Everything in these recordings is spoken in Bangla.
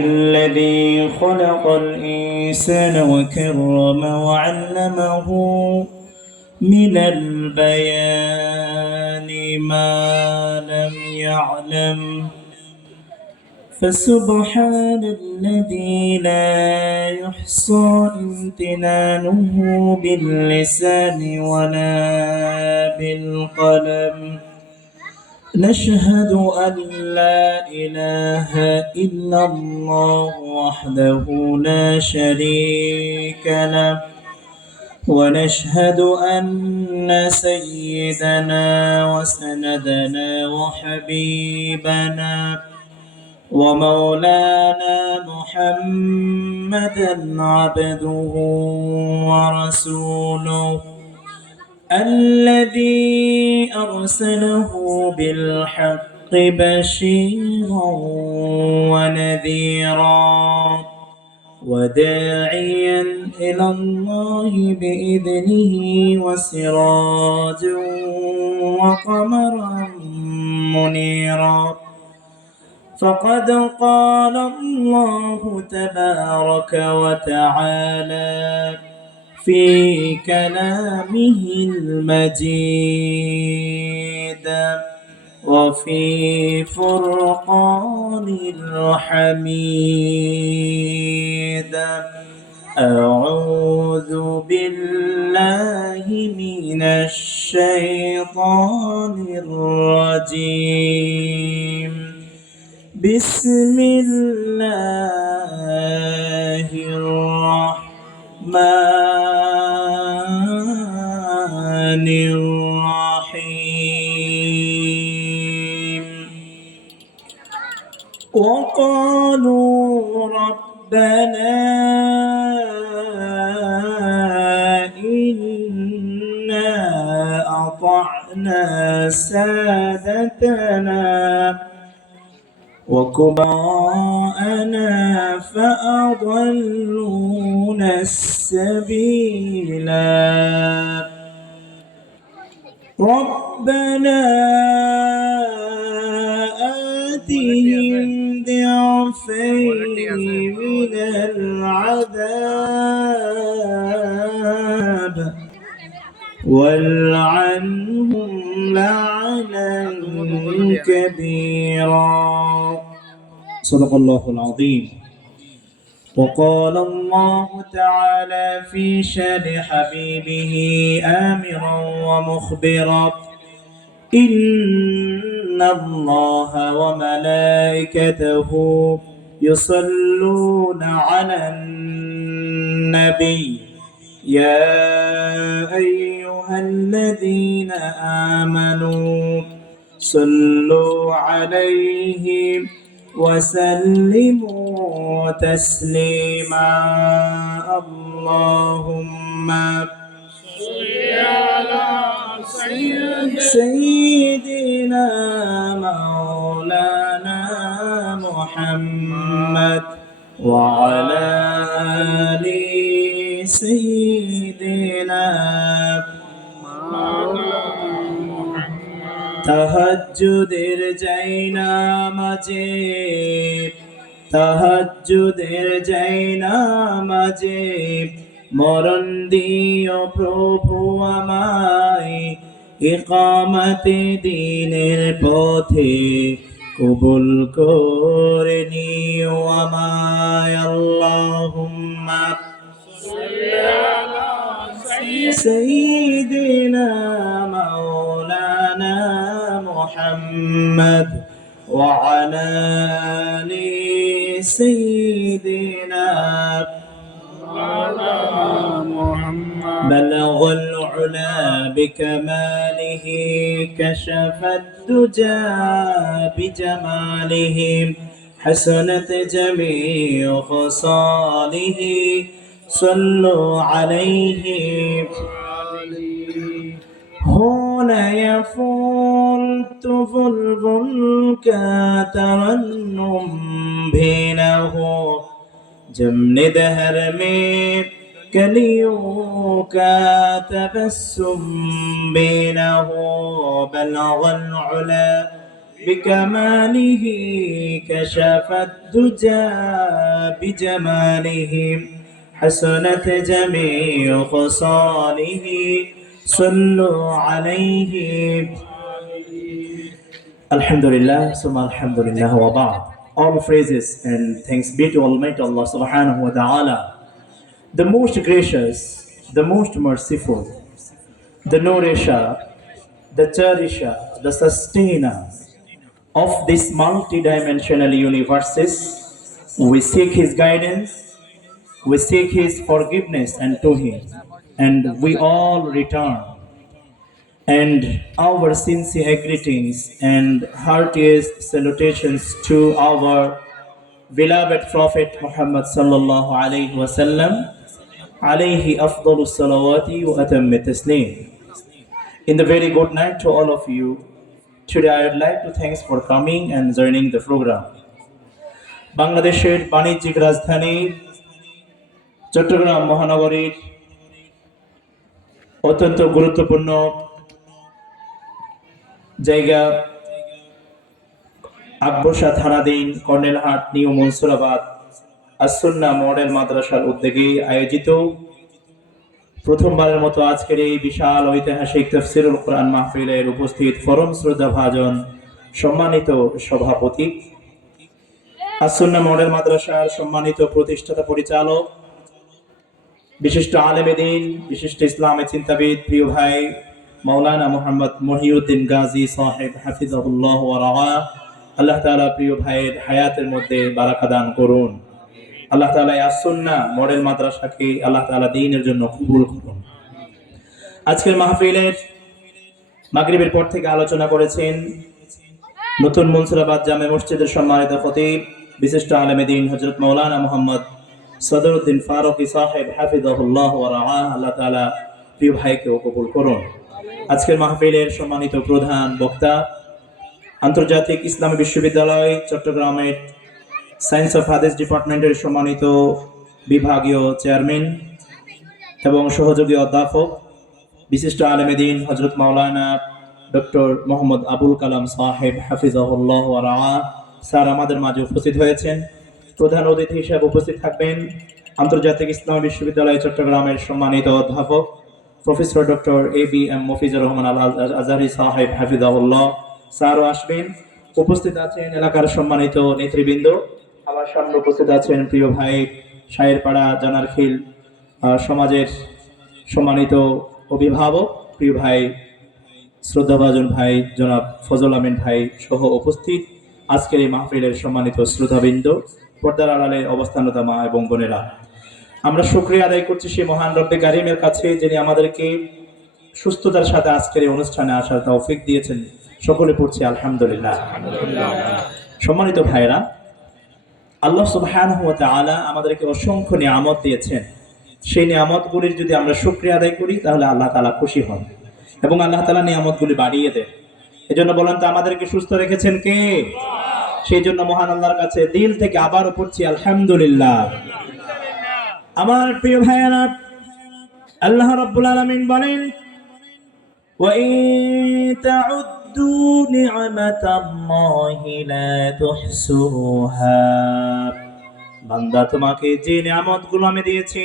الذي خلق الإنسان وكرم وعلمه من البيان ما لم يعلم فسبحان الذي لا يحصى امتنانه باللسان ولا بالقلم. نشهد أن لا إله إلا الله وحده لا شريك له، ونشهد أن سيدنا وسندنا وحبيبنا ومولانا محمدا عبده ورسوله الذي أرسله بالحق بشيرا ونذيرا وداعيا إلى الله بإذنه وسراجا وقمرا منيرا. فقد قال الله تبارك وتعالى في كلامه المجيد وفي فرقان الحميد. أعوذ بالله من الشيطان الرجيم. بسم الله الرحمن الرحيم. وقالوا ربنا إنا أطعنا سادتنا وكبراءنا فأضلونا السبيلا. ربنا آتهم ضعفين من العذاب والعنهم لعنا كبيرا. صدق الله العظيم. وقال الله تعالى في شان حبيبه آمرا ومخبرا: إن الله وملائكته يصلون على النبي يا أيها الذين آمنوا صلوا عليه وسلموا تسليما. اللهم صل على سيدنا مولانا محمد وعلى آل سيدنا তাহাজ্জুদের জায়নামাজে মরণ দিও প্রভু আমায়, ইকামতে দ্বীনের পথে কবুল করে নিও আমায়। আল্লাহুম্মা সাল্লি আলা সাইয়্যিদিনা মাওলানা محمد وعلى آل سيدنا محمد. بلغ العلا بكماله كشف الدجى بجماله حسنت جميع خصاله صلوا عليه. هنا يفلت الفلك ترنم بينه جمن دهر में कलियों का तबस्सुम बेनहु बलगल उला بكماله كشف الدجى بجماله حسنت جميع خصاله صلوا عليه Alhamdulillah, summa alhamdulillah wa ba'd. All praises and thanks be to Almighty Allah subhanahu wa ta'ala, the most gracious, the most merciful, the nourisher, the cherisher, the sustainer of this multidimensional universes. We seek His guidance, we seek His forgiveness and to Him, and we all return. And our sincere greetings and heartiest salutations to our beloved Prophet Muhammad sallallahu alaihi wasallam, alayhi afdalus salawati wa atammi tasneem. In the very good night to all of you. Today I would like to thanks for coming and joining the program. বাংলাদেশের বাণিজ্যিক রাজধানী চট্টগ্রাম মহানগরীর অত্যন্ত গুরুত্বপূর্ণ জায়গা আকবরশাহ থানাধীন কর্নেলহাট নিউ মনসুরাবাদ আস-সুন্নাহ মডেল মাদ্রাসার উদ্যোগে আয়োজিত প্রথমবারের মতো আজকের এই বিশাল ঐতিহাসিক তাফসীরুল কোরআন মাহফিলের উপস্থিত পরম শ্রদ্ধাভাজন সম্মানিত সভাপতি, আস-সুন্নাহ মডেল মাদ্রাসার সম্মানিত প্রতিষ্ঠাতা পরিচালক, বিশিষ্ট আলেমে দ্বীন, বিশিষ্ট ইসলামী চিন্তাবিদ, প্রিয় ভাই মাওলানা মুহাম্মদ মহিউদ্দিন গাজী সাহেব হাফিজাহুল্লাহ ওয়া রাআ, আল্লাহ তাআলা প্রিয় ভাইয়ের হায়াতের মধ্যে বারাকা দান করুন। আল্লাহ তাআলা আস-সুন্নাহ মডেল মাদ্রাসাকে আল্লাহ তাআলা দ্বীনের জন্য কবুল করুন। আজকের মাহফিলের মাগরিবের পর থেকে আলোচনা করেছেন নতুন মনসুরাবাদ জামে মসজিদের সম্মানিত খতিব, বিশিষ্ট আলেমে দ্বীন হযরত মাওলানা মুহাম্মদ সদরুদ্দিন ফারুকী সাহেব হাফিজাহুল্লাহ ওয়া রাআ, আল্লাহ তাআলা প্রিয় ভাইকেও কবুল করুন। আজকের মাহফিলের সম্মানিত প্রধান বক্তা, আন্তর্জাতিক ইসলামী বিশ্ববিদ্যালয় চট্টগ্রামের সায়েন্স অফ হাদিস ডিপার্টমেন্টের সম্মানিত বিভাগীয় চেয়ারম্যান এবং সহযোগী অধ্যাপক, বিশিষ্ট আলেমে দ্বীন হযরত মাওলানা ডক্টর মোহাম্মদ আবুল কালাম সাহেব হাফিজাহুল্লাহ ওয়া রাআ স্যার আমাদের মাঝে উপস্থিত হয়েছেন। প্রধান অতিথি হিসেবে উপস্থিত থাকবেন আন্তর্জাতিক ইসলামী বিশ্ববিদ্যালয় চট্টগ্রামের সম্মানিত অধ্যাপক professor doctor ABM Mafizur Rahman Al Azhari সাহেব হাফিজাহুল্লাহ স্যারও আসবেন। উপস্থিত আছেন এলাকার সম্মানিত নেতৃবৃন্দ, আমার সামনে উপস্থিত আছেন প্রিয় ভাই শায়েরপাড়া জানারখিল সমাজের সম্মানিত অভিভাবক, প্রিয় ভাই শ্রদ্ধাভাজন ভাই জনাব ফজল আমিন ভাই সহ উপস্থিত আজকের এই মাহফিলের সম্মানিত শ্রোতাবৃন্দ, পর্দার আড়ালে অবস্থানরত মা এবং বোনেরা, আমরা শুকরিয়া আদায় করছি সেই মহান রব্বে কারিমের কাছে যিনি আমাদেরকে সুস্থতার সাথে আজকের এই অনুষ্ঠানে আসার তৌফিক দিয়েছেন। সকলে পড়ছি আলহামদুলিল্লাহ। সম্মানিত ভাইরা, আল্লাহ সুবহানাহু ওয়া তাআলা আমাদেরকে অসংখ্য নিয়ামত দিয়েছেন। সেই নিয়ামতগুলির যদি আমরা শুকরিয়া আদায় করি তাহলে আল্লাহ তাআলা খুশি হন এবং আল্লাহ তাআলা নিয়ামতগুলি বাড়িয়ে দেন। এজন্য বলেন তো আমাদেরকে সুস্থ রেখেছেন কে? সেই জন্য মহান আল্লাহর কাছে দিল থেকে আবারও পড়ছি আলহামদুলিল্লাহ। আমার প্রিয় ভাইয়েরা, আল্লাহ রাব্বুল আলামিন বলেন, ওয়া ইন তাউদ্দু নি'মাতাল্লাহি লা তুহসুহা, বান্দা তোমাকে যে নিয়ামতগুলো আমি দিয়েছি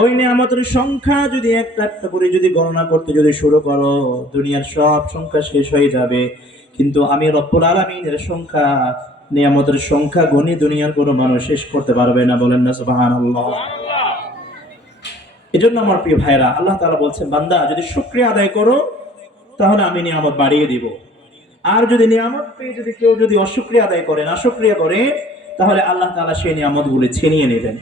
ওই নিয়ামতের সংখ্যা যদি একটা একটা করে যদি গণনা করতে যদি শুরু করো, দুনিয়ার সব সংখ্যা শেষ হয়ে যাবে, কিন্তু আমি রব্বুল আলামিনের সংখ্যা, নিয়ামতের সংখ্যা গণি দুনিয়ার কোনো মানুষ শেষ করতে পারবে না। বলেন না সুবহানাল্লাহ। এজন্য আমার প্রিয় ভাইরা, আল্লাহ তাআলা বলছেন, বান্দা যদি শুকরিয়া আদায় করো তাহলে আমি নিয়ামত বাড়িয়ে দিব, আর যদি নিয়ামত পেয়ে যদি কেউ যদি অশুকরিয়া আদায় করে, নাশুকরিয়া করে, তাহলে আল্লাহ তাআলা সেই নিয়ামতগুলি ছিনিয়ে নেবেন।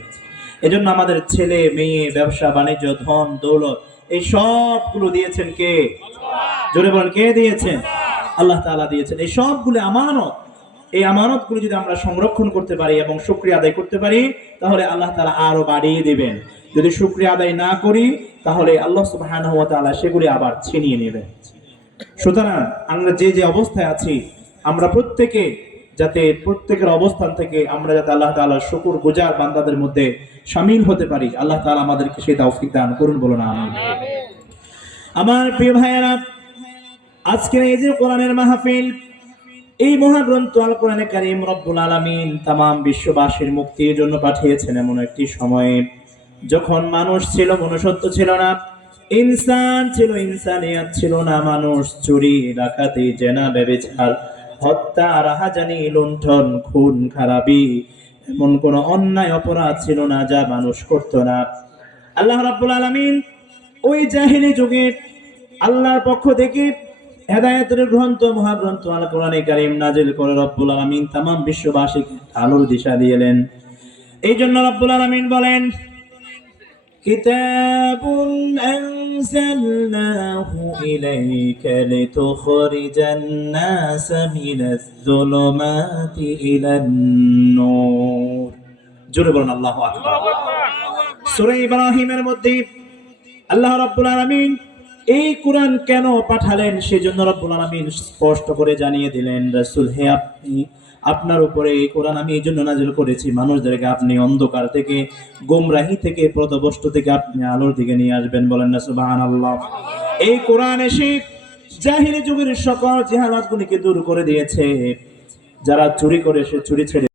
এজন্য আমাদের ছেলে মেয়ে, ব্যবসা বাণিজ্য, ধন দৌলত, এই সবগুলো দিয়েছেন কে? জোরে বলেন, কে দিয়েছেন? আল্লাহ তাআলা দিয়েছেন। এই সবগুলো আমানত। এই আমানতগুলো যদি আমরা সংরক্ষণ করতে পারি এবং শুকরিয়া আদায় করতে পারি তাহলে আল্লাহ তাআলা আরো বাড়িয়ে দিবেন। যদি শুকরিয়া আদায় না করি তাহলে আল্লাহ সুবহানাহু ওয়া তাআলা সেগুলি আবার ছিনিয়ে নেবেন। সুতরাং আমরা যে যে অবস্থায় আছি, আমরা প্রত্যেকে যাতে প্রত্যেকের অবস্থান থেকে আমরা যাতে আল্লাহ তাআলার শুকর গুজার বান্দাদের মধ্যে শামিল হতে পারি, আল্লাহ তাআলা আমাদেরকে সেই তৌফিক দান করুন, বলুন আমিন। আমার প্রিয় ভাইয়েরা, আজকের এই যে কোরআনের মাহফিল, এই মহাগ্রন্থ আল কোরআনে কারীম রব্বুল আলামিন তামাম বিশ্ববাসীর মুক্তির জন্য পাঠিয়েছেন এমন একটি সময়ে যখন মানুষ ছিল, মনুষ্যত্ব ছিল না, ইনসান ছিল, ইনসানিয়াত ছিল না। মানুষ চুরি, ডাকাতি, জেনা, ব্যভিচার, হত্যা, রাহাজানি, লুণ্ঠন, খুন খারাপি, এমন কোন অন্যায় অপরাধ ছিল না যা মানুষ করত না। আল্লাহ রাব্বুল আলামিন ওই জাহেলি যুগে আল্লাহর পক্ষ থেকে হেদায়েতের গ্রন্থ মহাগ্রন্থ আল কোরআনে কারীম নাজিল করে রব্বুল আলামিন তামাম বিশ্ববাসীকে আলোর দিশা দিলেন। এই জন্য রব্বুল আলামিন বলেন, কিতাবুন আনজালনাহু ইলাইকা লিতুখরিজান নাস মিনাজ যুলুমাতি ইলান নূর। জোরে বলুন আল্লাহু আকবার। সূরা ইব্রাহিমের মধ্যে আল্লাহ রাব্বুল আলামিন এই কোরআন কেন পাঠালেন সেজন্য রব্বুল আলামিন স্পষ্ট করে জানিয়ে দিলেন, রাসূল হে, আপনার উপরে এই কোরআন আমি এই জন্য নাযিল করেছি মানুষদেরকে আপনি অন্ধকার থেকে, গোমরাহি থেকে, পথভ্রষ্ট থেকে আপনি আলোর দিকে নিয়ে আসবেন। বলেন না সুবহানাল্লাহ। এই কোরআন এসে জাহিলি যুগের সকল জাহালাতগুলিকে দূর করে দিয়েছে। যারা চুরি করে সে চুরি ছেড়ে